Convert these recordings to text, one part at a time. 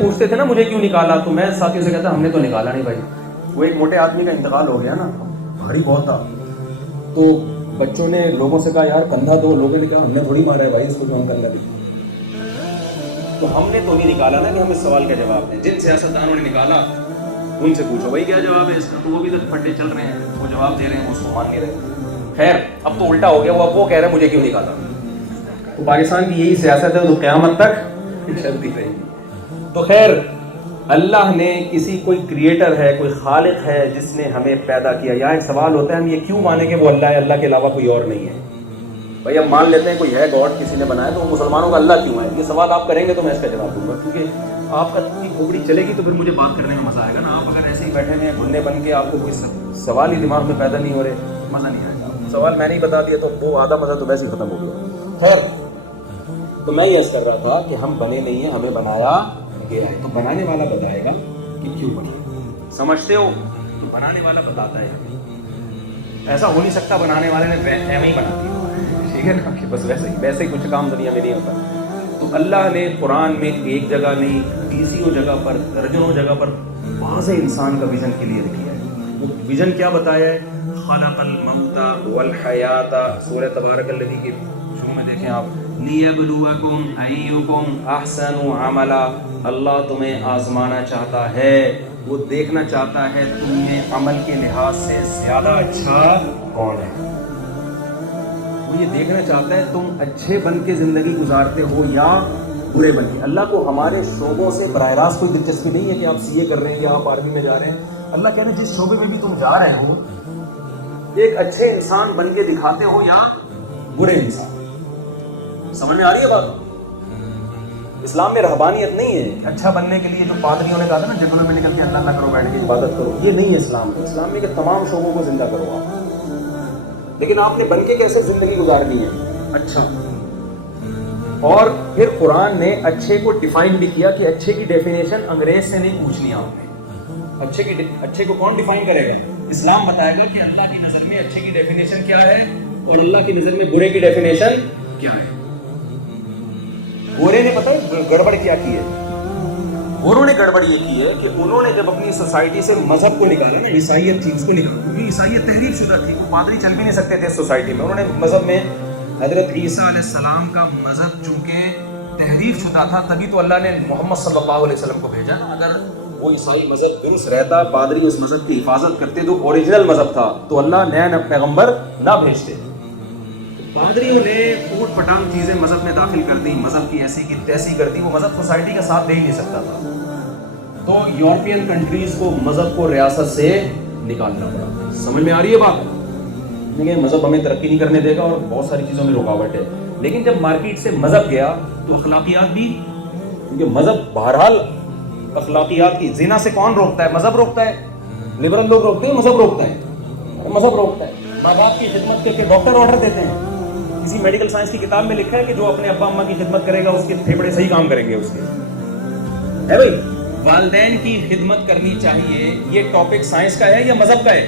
پوچھتے تھے نا مجھے کیوں نکالا, تو میں ساتھیوں سے کہتا ہم نے تو نکالا نہیں بھائی. وہ ایک موٹے آدمی کا انتقال ہو گیا نا, بھاری بہت تھا, تو بچوں نے لوگوں سے کہا یار کندھا دو, لوگوں نے کہا ہم نے تھوڑی مارا ہے بھائی اس کو جو ہم کندھا دیں. تو ہم نے تو نہیں نکالا نا کہ ہم اس سوال کا جواب دیں. جن سیاستدانوں نے نکالا ان سے پوچھو بھائی کیا جواب ہے اس کا, تو وہ بھی تو پھٹے چل رہے ہیں, وہ جواب دے رہے ہیں, وہ اس کو مان نہیں رہے. خیر اب تو الٹا ہو گیا, وہ اب وہ کہہ رہے ہیں مجھے کیوں نکالا. تو پاکستان کی یہی سیاست ہے, تو قیامت تک چلتی رہے گی. تو خیر اللہ نے کسی کوئی کریٹر ہے, کوئی خالق ہے جس نے ہمیں پیدا کیا. یہاں ایک سوال ہوتا ہے ہم یہ کیوں مانیں کہ وہ اللہ ہے, اللہ کے علاوہ کوئی اور نہیں ہے. بھائی ہم مان لیتے ہیں کوئی ہے گاڈ, کسی نے بنایا, تو وہ مسلمانوں کا اللہ کیوں ہے؟ یہ سوال آپ کریں گے تو میں اس کا جواب دوں گا, کیونکہ آپ کا کھوپڑی چلے گی تو پھر مجھے بات کرنے میں مزہ آئے گا نا. آپ اگر ایسے ہی بیٹھے ہیں گھننے بن کے, آپ کو کوئی سوال ہی دماغ میں پیدا نہیں ہو رہے, مزہ نہیں آئے گا. سوال میں نہیں بتا دیا تو وہ آدھا مزہ تو ویسے ہی ختم ہو گیا. خیر تو میں یہ عرض کر رہا تھا کہ ہم بنے نہیں ہیں, ہمیں بنایا گیا ہے. تو بنانے والا بتائے گا کہ کیوں بنے. سمجھتے ہو؟ تو بنانے والا بتاتا ہے. ایسا ہو نہیں سکتا بنانے والے نے ایویں ہی بنا دیا, ٹھیک ہے نا, کہ بس ویسے ہی کچھ کام دنیا میں نہیں ہوتا. تو اللہ نے قرآن میں ایک جگہ نہیں, 30 جگہ پر, درجنوں جگہ پر واضح انسان کا ویژن کلیئر کیا ہے. وہ ویژن کیا بتایا ہے؟ خلق الموت والحیات, سورہ تبارک الذی کے شروع میں دیکھیں آپ, لیبلوکم ایکم احسن عملا. اللہ تمہیں آزمانا چاہتا ہے, وہ دیکھنا چاہتا ہے تم میں عمل کے لحاظ سے زیادہ اچھا کون ہے. وہ یہ دیکھنا چاہتا ہے تم اچھے بن کے زندگی گزارتے ہو یا برے بن کے. اللہ کو ہمارے شعبوں سے براہ راست کوئی دلچسپی نہیں ہے کہ آپ سی اے کر رہے ہیں یا آپ آرمی میں جا رہے ہیں. اللہ کہہ رہے ہیں جس شعبے میں بھی تم جا رہے ہو, ایک اچھے انسان بن کے دکھاتے ہو یا برے انسان. سمجھ میں آ رہی ہے بات؟ اسلام میں رہبانیت نہیں ہے اچھا بننے کے لیے جو پادریوں نے کہا تھا نا جنگلوں میں نکل کے اللہ نہ کرو, بیٹھ کے عبادت کرو, یہ نہیں ہے اسلام میں. اسلام میں کہ تمام شعبوں کو زندہ کرو آپ, لیکن آپ نے بن کے کیسے زندگی گزارنی ہے اچھا. اور پھر قرآن نے اچھے کو ڈیفائن بھی کیا کہ اچھے کی ڈیفینیشن انگریز سے نہیں پوچھنی آپ نے. اچھے کو کون ڈیفائن کرے گا؟ اسلام بتائے گا کہ اللہ کی نظر میں اچھے کی ڈیفینیشن کیا ہے اور اللہ کی نظر میں برے کی ڈیفینیشن کیا ہے. گورے نے پتہ ہے گڑبڑ کیا کی ہے؟ گوروں نے گڑبڑ یہ کی ہے کہ انہوں نے جب اپنی سوسائٹی سے مذہب کو نکالا نا, عیسائیت تھی اس کو نکالا, کیونکہ عیسائیت تحریف شدہ تھی, وہ پادری چل بھی نہیں سکتے تھے سوسائٹی میں. انہوں نے مذہب میں حضرت عیسیٰ علیہ السلام کا مذہب چونکہ تحریف شدہ تھا, تبھی تو اللہ نے محمد صلی اللہ علیہ وسلم کو بھیجا. اگر وہ عیسائی مذہب درست رہتا, پادری اس مذہب کی حفاظت کرتے, جو اوریجنل مذہب تھا, تو اللہ نیا پیغمبر نہ بھیجتے. پادریوں نے اوٹ پٹانگ چیزیں مذہب میں داخل کر دی, مذہب کی ایسی کی تیسی کر دی, وہ مذہب سوسائٹی کا ساتھ دے ہی نہیں سکتا تھا. تو یورپین کنٹریز کو مذہب کو ریاست سے نکالنا پڑا. سمجھ میں آ رہی ہے بات؟ لیکن مذہب ہمیں ترقی نہیں کرنے دے گا اور بہت ساری چیزوں میں رکاوٹ ہے. لیکن جب مارکیٹ سے مذہب گیا تو اخلاقیات بھی, کیونکہ مذہب بہرحال اخلاقیات کی, زنا سے کون روکتا ہے؟ مذہب روکتا ہے. لبرل لوگ روکتے ہیں, مذہب روکتا ہے. مذہب روکتا ہے. باغات کی خدمت کے ڈاکٹر آرڈر دیتے ہیں. کسی میڈیکل سائنس کی کتاب میں لکھا ہے کہ جو اپنے ابا اماں کی خدمت کرے گا اس کے پھیپھڑے صحیح کام کریں گے. اس کے ہے بھائی, والدین کی خدمت کرنی چاہیے. یہ ٹاپک سائنس کا ہے یا مذہب کا ہے؟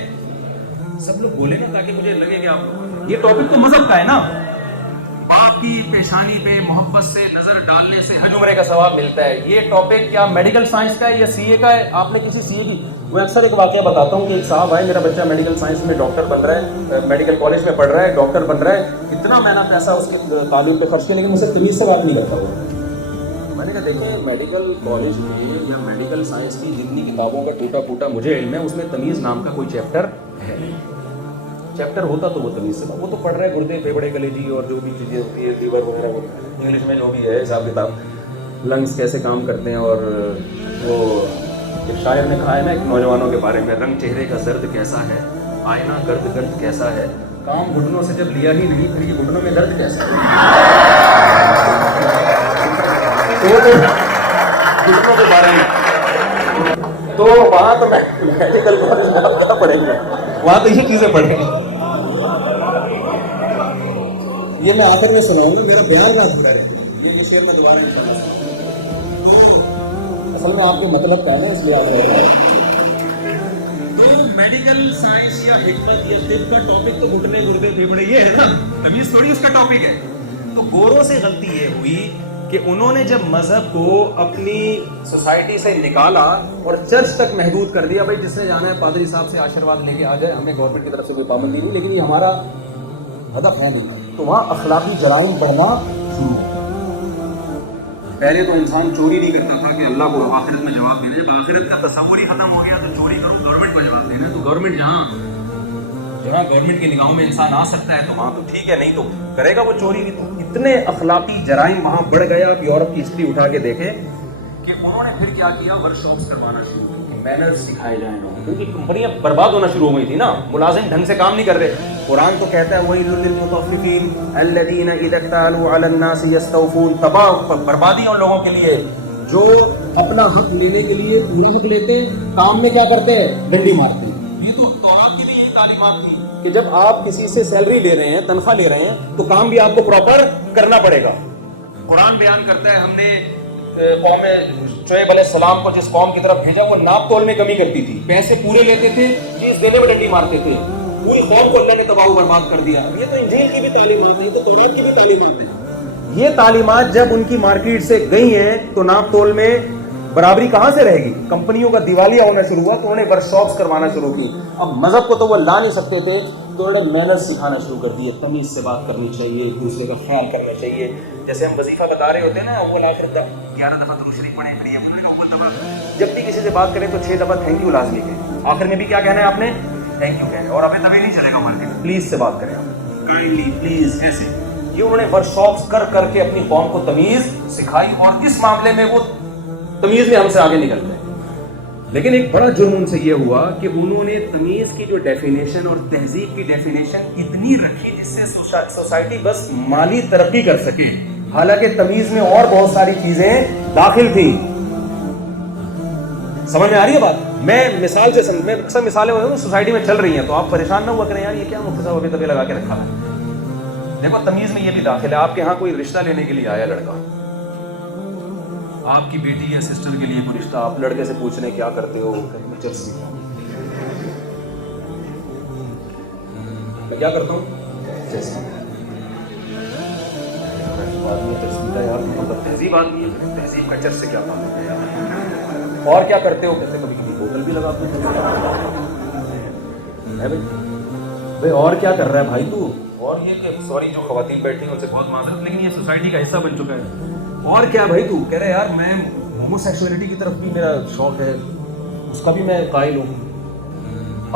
سب لوگ بولے نا تاکہ مجھے لگے کہ آپ, یہ ٹاپک تو مذہب کا ہے نا. آپ کی پیشانی پہ محبت سے نظر ڈالنے سے حج عمرے کا ثواب ملتا ہے. یہ ٹاپک کیا میڈیکل سائنس کا ہے یا سی اے کا ہے؟ آپ نے کسی سی اے کی, میں اکثر ایک واقعہ بتاتا ہوں کہ ایک صاحب آئے, میرا بچہ میڈیکل سائنس میں ڈاکٹر بن رہا ہے, میڈیکل کالج میں پڑھ رہا ہے, ڈاکٹر بن رہا ہے, اتنا میں نے پیسہ اس کی تعلیم پہ خرچ کیا, لیکن مجھ سے تمیز سے بات نہیں کرتا وہ. میں نے کہا دیکھیں میڈیکل کالج میں یا میڈیکل سائنس کی جتنی کتابوں کا ٹوٹا پھوٹا مجھے علم ہے, اس میں تمیز نام کا کوئی چیپٹر ہے. چیپٹر ہوتا تو وہ تمیز سے, وہ تو پڑھ رہا ہے گردے پھیپھڑے کلیجی اور جو بھی چیزیں ہوتی ہے, لیور وغیرہ, وہ انگلش میں جو بھی ہے حساب کتاب, لنگس کیسے کام کرتے ہیں. اور وہ ایک شاعر نے کہا ہے نا ایک نوجوانوں کے بارے میں, رنگ چہرے کا زرد کیسا ہے, آئینہ گرد گرد کیسا ہے, کام گھٹنوں سے جب لیا ہی نہیں پھر یہ گھٹنوں میں درد کیسا ہے. گھٹنوں کے بارے میں تو وہاں تو میڈیکل کالج میں کیا پڑھیں گے, وہاں تو یہ چیزیں پڑھیں گے. یہ میں آخر میں سناؤں گا, میرا بیان نہ دھڑا رہے, یہ شعر میں دوبارہ نہیں سنا. اصل میں آپ کے مطلب کا نا, اس لیے آپ رہے گا. تو میڈیکل سائنس یا حکمت یا طب کا ٹاپک تو گھٹنے گردے پھیپھڑے یہ ہے نا, تمیز تھوڑی اس کا ٹاپک ہے. تو گوروں سے غلطی یہ ہوئی کہ انہوں نے جب مذہب کو اپنی سوسائٹی سے نکالا اور چرچ تک محدود کر دیا، بھائی جس نے جانا ہے پادری صاحب سے آشیرواد لے کے آ جائے، ہمیں گورنمنٹ کی طرف سے کوئی پابندی نہیں، لیکن یہ ہمارا ہدف ہے نہیں، تو وہاں اخلاقی جرائم بڑھنا شروع ہو۔ پہلے تو انسان چوری نہیں کرتا تھا کہ اللہ کو آخرت میں جواب دینا، جب آخرت کا تصور ہی ختم ہو گیا تو چوری کروں گورنمنٹ کو جواب دینا، تو گورنمنٹ جہاں گورنمنٹ کی نگاہوں میں انسان آ سکتا ہے تو وہاں تو ٹھیک ہے، نہیں تو کرے گا وہ چوری بھی۔ تو اتنے اخلاقی جرائم وہاں بڑھ گئے۔ آپ یورپ کی ہسٹری اٹھا کے دیکھیں کہ انہوں نے پھر کیا کیا، ورک شاپس کروانا شروع کی، مینرز سکھائے جائیں لوگوں، کیونکہ کمپنیاں برباد ہونا شروع ہو گئی تھی نا، ملازم ڈھنگ سے کام نہیں کر رہے۔ قرآن تو کہتا ہے وَيْلٌ لِّلْمُطَفِّفِينَ الَّذِينَ إِذَا اكْتَالُوا عَلَى النَّاسِ يَسْتَوْفُونَ۔ تباہ بربادی ان لوگوں کے لیے جو اپنا حق لینے کے لیے پورا حق لیتے، کام میں کیا کرتے ہیں، ڈنڈی مارتے ہیں۔ یہ تو تورات کی بھی یہی تعلیمات تھی کہ جب آپ کسی سے سیلری لے رہے ہیں، تنخواہ لے رہے ہیں، تو کام بھی آپ کو پراپر کرنا پڑے گا۔ قرآن بیان کرتا ہے ہم نے قوم شعیب علیہ السلام کو جس قوم کی طرف بھیجا، وہ ناپ تول میں کمی کرتی تھی، پیسے پورے لیتے تھے، چیز دینے میں ڈنڈی مارتے تھے، پوری قوم کو اللہ نے تباہ و برباد کر دیا۔ یہ تو انجیل کی بھی تعلیمات ہیں، تو تورات کی بھی تعلیمات ہیں۔ یہ تعلیمات جب ان کی مارکیٹ سے گئی ہیں تو ناپ تول میں برابری کہاں سے رہے گی؟ کمپنیوں کا دیوالیہ ہونا شروع ہوا تو انہوں نے ورک شاپس کروانا شروع کی۔ اب مذہب کو تو وہ لا نہیں سکتے تھے، تو انہوں نے مینرز سکھانا شروع کر دیے، تمیز سے بات کرنی چاہیے، ایک دوسرے کا خیال کرنا چاہیے۔ جیسے ہم وظیفہ بتا رہے ہوتے ہیں نا، اول آخر 11 دفعہ درود شریف پڑھیں، پھر یہ اول دفعہ جب بھی کسی سے بات کریں تو 6 دفعہ تھینک یو لازمی کہیں، آخر میں بھی کیا کہنا ہے آپ نے، تھینک یو کہنا ہے، اور ابھی تبھی نہیں چلے گا ورنہ پلیز سے بات کریں، آپ کائنڈلی پلیز ایسے۔ یہ انہوں نے ورک شاپس کر کر کے اپنی قوم کو تمیز سکھائی، اور اس معاملے میں وہ تمیز میں ہم سے آگے نکل گئے۔ لیکن ایک بڑا جرم ان سے یہ ہوا کہ انہوں نے تمیز کی جو ڈیفینیشن اور تہذیب کی ڈیفینیشن اتنی رکھی جس سے سوسائٹی بس مالی ترقی کر سکے، حالانکہ تمیز میں اور بہت ساری چیزیں داخل تھیں۔ سمجھ میں آ رہی ہے بات؟ میں مثال سے میں اکثر مثالیں سوسائٹی میں چل رہی ہیں تو آپ پریشان نہ ہوا کریں، یار یہ کیا مفتی صاحب ابھی تبھی لگا کے رکھا ہے۔ دیکھو تمیز میں یہ بھی داخل ہے، آپ کے ہاں کوئی رشتہ لینے کے لیے آیا لڑکا، آپ کی بیٹی یا سسٹر کے لیے کوئی رشتہ، آپ لڑکے سے پوچھ رہے ہیں کیا کرتے ہو، میں کیا کرتا ہوں، تہذیب آدمی ہے، تہذیب کا چرچ سے کیا کام ہے، اور کیا کرتے ہو، کہتے کبھی کبھی بوتل بھی لگاتے ہیں بھائی، اور کیا کر رہا ہے بھائی تو، اور یہ کہ سوری جو خواتین بیٹھی ہیں ان سے بہت معذرت، لیکن یہ سوسائٹی کا حصہ بن چکا ہے۔ اور کیا بھائی تو کہہ رہے یار میں ہومو سیکسولیٹی کی طرف بھی میرا شوق ہے، اس کا بھی میں قائل ہوں۔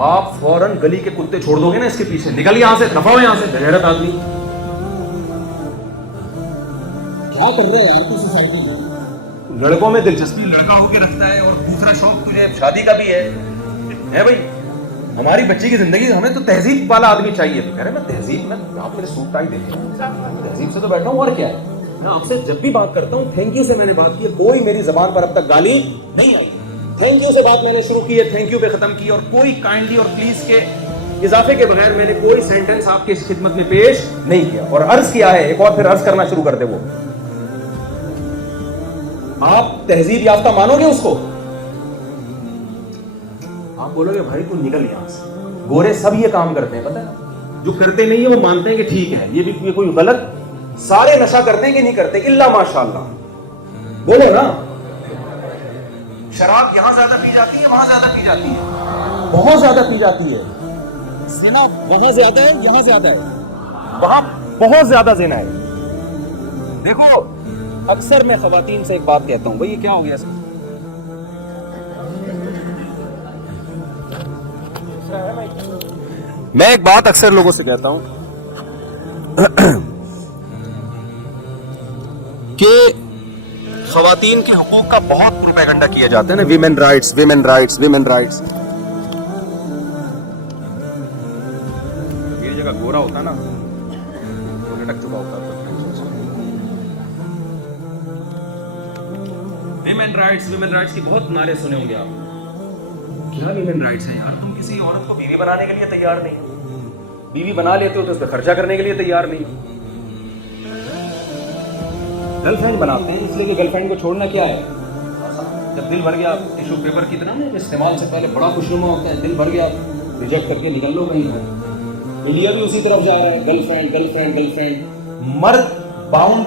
آپ فوراً گلی کے کتے چھوڑ دو گے نا اس کے پیچھے، نکل یہاں سے، دفعہ ہو یہاں سے، بغیرت آدمی کیا کر رہے ہیں؟ سوسائٹی لڑکوں میں دلچسپی لڑکا ہو کے رکھتا ہے، اور دوسرا شوق تجھے شادی کا بھی ہے بھائی، ہماری بچی کی زندگی، ہمیں تو تہذیب والا آدمی چاہیے۔ تو کہہ رہے میں تہذیب میں، آپ میرے سوٹ ٹائی دیکھیں، تہذیب سے تو بیٹھا ہوں، اور کیا ہے، میں آپ سے جب بھی بات کرتا ہوں تھینک یو سے میں نے بات کی ہے، کوئی میری زبان پر اب تک گالی نہیں آئی، تھینک یو سے بات میں نے شروع کی ہے، تھینک یو پہ ختم کی، اور کوئی کائنڈلی اور پلیز کے اضافے کے بغیر میں نے کوئی سینٹنس آپ کی خدمت میں پیش نہیں کیا۔ اور عرض کیا ہے ایک اور، پھر عرض کرنا شروع کر دے، وہ آپ تہذیب یافتہ مانو گے اس کو؟ آپ بولو گے بھائی تو نکل یہاں سے، گورے سب یہ کام کرتے ہیں، پتہ ہے، جو کرتے نہیں ہیں وہ مانتے ہیں کہ ٹھیک ہے یہ بھی کوئی غلط، سارے نشہ کرتے ہیں کہ نہیں کرتے، الا ماشاءاللہ، بولو نا۔ شراب یہاں زیادہ پی جاتی ہے، وہاں زیادہ پی جاتی ہے، بہت زیادہ پی جاتی ہے، زنا وہاں زیادہ ہے، یہاں زیادہ ہے، وہاں بہت زیادہ زنا ہے۔ دیکھو اکثر میں خواتین سے ایک بات کہتا ہوں، بھائی یہ کیا ہو گیا اس کو، میں ایک بات اکثر لوگوں سے کہتا ہوں کہ خواتین کے حقوق کا بہت پروپیگنڈا کیا جاتا ہے نا، women rights, women rights, women rights. میری جگہ گورا ہوتا نا تو لٹک چکا ہوتا، ویمن رائٹس، ویمن رائٹس کی بہت نعرے سنے ہوں گے آپ۔ کیا ویمن رائٹس ہے یار، تم کسی عورت کو بیوی بنانے کے لیے تیار نہیں، بیوی بنا لیتے ہو تو اس پہ خرچہ کرنے کے لیے تیار نہیں، گرل فرینڈ بناتے ہیں اس لیے کہ گرل فرینڈ کو چھوڑنا کیا ہے، جب دل بھر گیا، ٹیشو پیپر کی طرح نا استعمال سے پہلے بڑا خوشنما ہوتا ہے، دل بھر گیا ریجیکٹ کر کے نکل لو کہیں پر۔ انڈیا بھی اسی طرف جا رہا ہے، girl friend girl friend girl friend. مرد باؤنڈ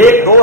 1-2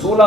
16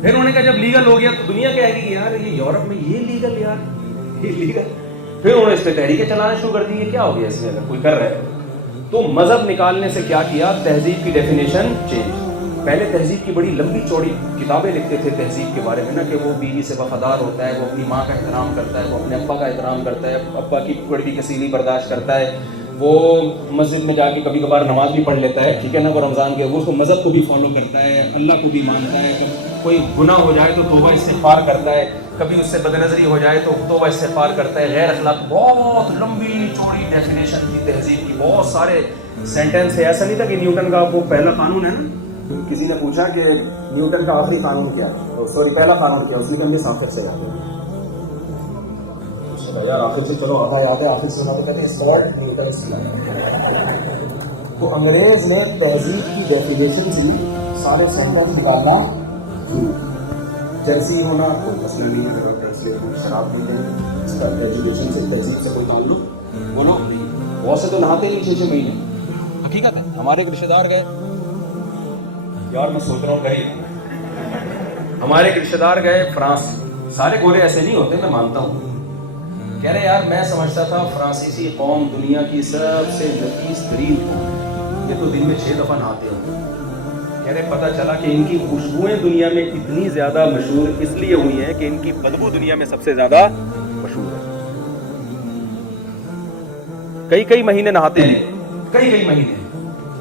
پھر انہوں نے کہا جب لیگل ہو گیا تو دنیا کہے گی یار یہ یورپ میں یہ لیگل، یار یہ لیگل. پھر انہوں نے اس پہ تحریکیں چلانا شروع کر دی. یہ کیا ہو گیا اس میں اگر کوئی کر رہا ہے تو مذہب نکالنے سے کیا کیا، تہذیب کی ڈیفینیشن چینج. پہلے تہذیب کی بڑی لمبی چوڑی کتابیں لکھتے تھے تہذیب کے بارے میں نا، کہ وہ بیوی سے وفادار ہوتا ہے، وہ اپنی ماں کا احترام کرتا ہے، وہ اپنے ابا کا احترام کرتا ہے، ابا کی کڑوی کسیلی برداشت کرتا ہے، وہ مسجد میں جا کے کبھی کبھار نماز بھی پڑھ لیتا ہے، ٹھیک ہے نا، وہ رمضان کے وہ اس کو مذہب کو بھی فالو کرتا ہے، اللہ کو بھی مانتا ہے، کوئی گناہ ہو جائے تو توبہ استغفار کرتا ہے، کبھی اس سے بد نظری ہو جائے تو توبہ استغفار کرتا ہے، غیر اخلاق. بہت لمبی چوڑی ڈیفینیشن تھی تہذیب کی، بہت سارے سینٹینس ہے. ایسا نہیں تھا کہ نیوٹن کا وہ پہلا قانون ہے نا، کسی نے پوچھا کہ نیوٹن کا آخری قانون کیا ہے، سوری پہلا قانون کیا، اس نے کہا آخر سے یاد ہے. یار آخر سے چلو آدھا یاد ہے، آخر سے کہتے ہیں نیوٹن سے. تو انگریز نے تہذیب کی ڈیفینیشن کی سارے سینٹینس نکالنا. جنسی ہونا کوئی مسئلہ نہیں ہے، اگر ٹرانسلیٹ شراب پیتے ہیں اس کا ایجوکیشن سے تہذیب سے کوئی تعلق ہونا. بہت سے تو نہاتے نہیں 6 مہینے. حقیقت ہے. ہمارے ایک رشتے دار گئے، یار میں سوچ رہا ہوں کہیں، ہمارے ایک رشتے دار گئے فرانس. سارے گورے ایسے نہیں ہوتے، میں مانتا ہوں. کہہ رہے یار میں سمجھتا تھا فرانسیسی قوم دنیا کی سب سے نفیس ترین قوم، یہ تو دن میں 6 دفعہ نہاتے ہوں. کہہ رہے پتہ چلا کہ ان کی خوشبوئیں دنیا میں اتنی زیادہ مشہور اس لیے ہوئی ہیں کہ ان کی بدبو دنیا میں سب سے زیادہ مشہور ہے. کئی مہینے نہاتے ہیں، کئی مہینے.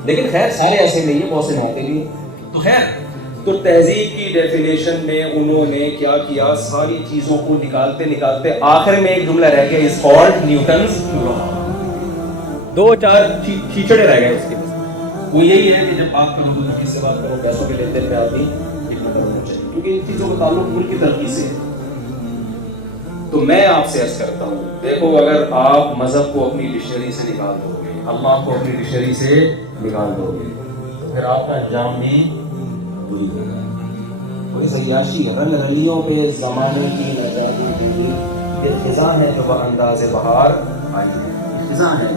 لیکن خیر سارے ایسے نہیں ہیں، بہت سے نہاتے بھی ہیں. تو خیر تو تہذیب کی ڈیفینیشن میں انہوں نے کیا کیا، ساری چیزوں کو نکالتے نکالتے آخر میں ایک جملہ رہ گیا، از کالڈ نیوٹنز لا. 2-4 چیچڑے رہ گئے اس کے پاس. وہ یہی ہے کہ جب بات کرو تو کس سے بات کرو، پیسوں کے لین دین میں آدمی حکمت ہونا چاہیے، کیونکہ ان چیزوں کا تعلق ملک کی ترقی سے ہے. تو میں آپ سے عرض کرتا ہوں، دیکھو اگر آپ مذہب کو اپنی ڈکشنری سے نکال دو گے، اللہ کو اپنی ڈکشنری سے نکال دو گے، تو پھر آپ کا انجام بھی وہی ہوگا. کوئی عیاشی رن رلیوں پہ زمانے کی آزادی کی یہ خزاں ہے جو وہ انداز بہار آئی ہے. خزاں ہے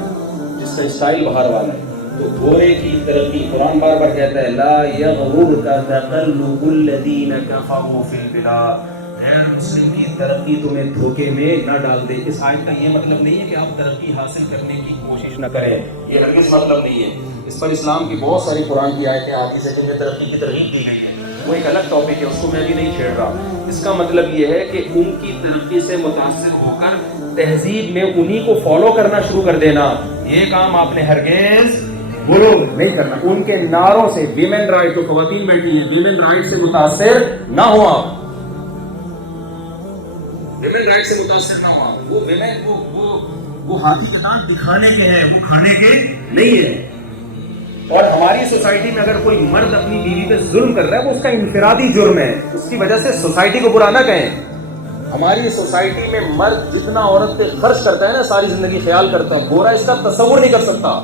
جس کا اسٹائل بہار والا ہے. تو گورے کی ترقی، قرآن بار بار کہتا ہے لا یغررک تقلب الذین کفروا فی البلاد، غیر مسلم کی ترقی تمہیں دھوکے میں نہ ڈال دے. اس آیت کا یہ مطلب نہیں ہے کہ آپ ترقی حاصل کرنے کی کوشش نہ کریں، یہ ہرگز مطلب نہیں ہے. اس پر اسلام کی بہت ساری قرآن کی آیتیں حدیث ہے جن میں ترقی کی ترغیب دی گئی ہے، وہ ایک الگ ٹاپک ہے، اس کو میں بھی نہیں چھیڑ رہا. اس کا مطلب یہ ہے کہ ان کی ترقی سے متاثر ہو کر تہذیب میں انہی کو فالو کرنا شروع کر دینا، یہ کام آپ نے ہرگز بولو نہیں کرنا. ان کے نعروں سے ویمن رائٹ، تو خواتین بیٹھی ہیں، ویمن رائٹ سے متاثر نہ ہو آپ، ویمن رائٹ سے متاثر نہ ہو آپ. وہ ویمن وہ ہاتھی کے دانت دکھانے کے ہیں، وہ کھانے کے نہیں ہے. اور ہماری سوسائٹی میں اگر کوئی مرد اپنی بیوی پہ ظلم کر رہا ہے وہ اس کا انفرادی جرم ہے، اس کی وجہ سے سوسائٹی کو برا نہ کہیں. ہماری سوسائٹی میں مرد جتنا عورت پہ خرچ کرتا ہے نا ساری زندگی، خیال کرتا ہے، گورا اس کا تصور نہیں کر سکتا.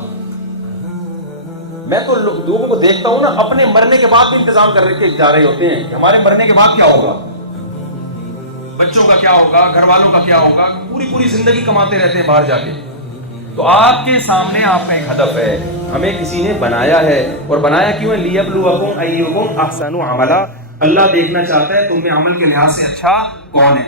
میں تو لوگوں کو دیکھتا ہوں نا، اپنے مرنے کے بعد بھی انتظام کر کے جا رہے ہوتے ہیں کہ ہمارے مرنے کے بعد کیا ہوگا، بچوں کا کیا ہوگا، گھر والوں کا کیا ہوگا. پوری زندگی کماتے رہتے ہیں باہر جا کے. تو آپ کے سامنے آپ کا ایک ہدف ہے، ہمیں کسی نے بنایا ہے، اور بنایا کیوں ہے؟ لیبلوکم ایکم احسن عملا. اللہ دیکھنا چاہتا ہے تم میں عمل کے لحاظ سے اچھا کون ہے.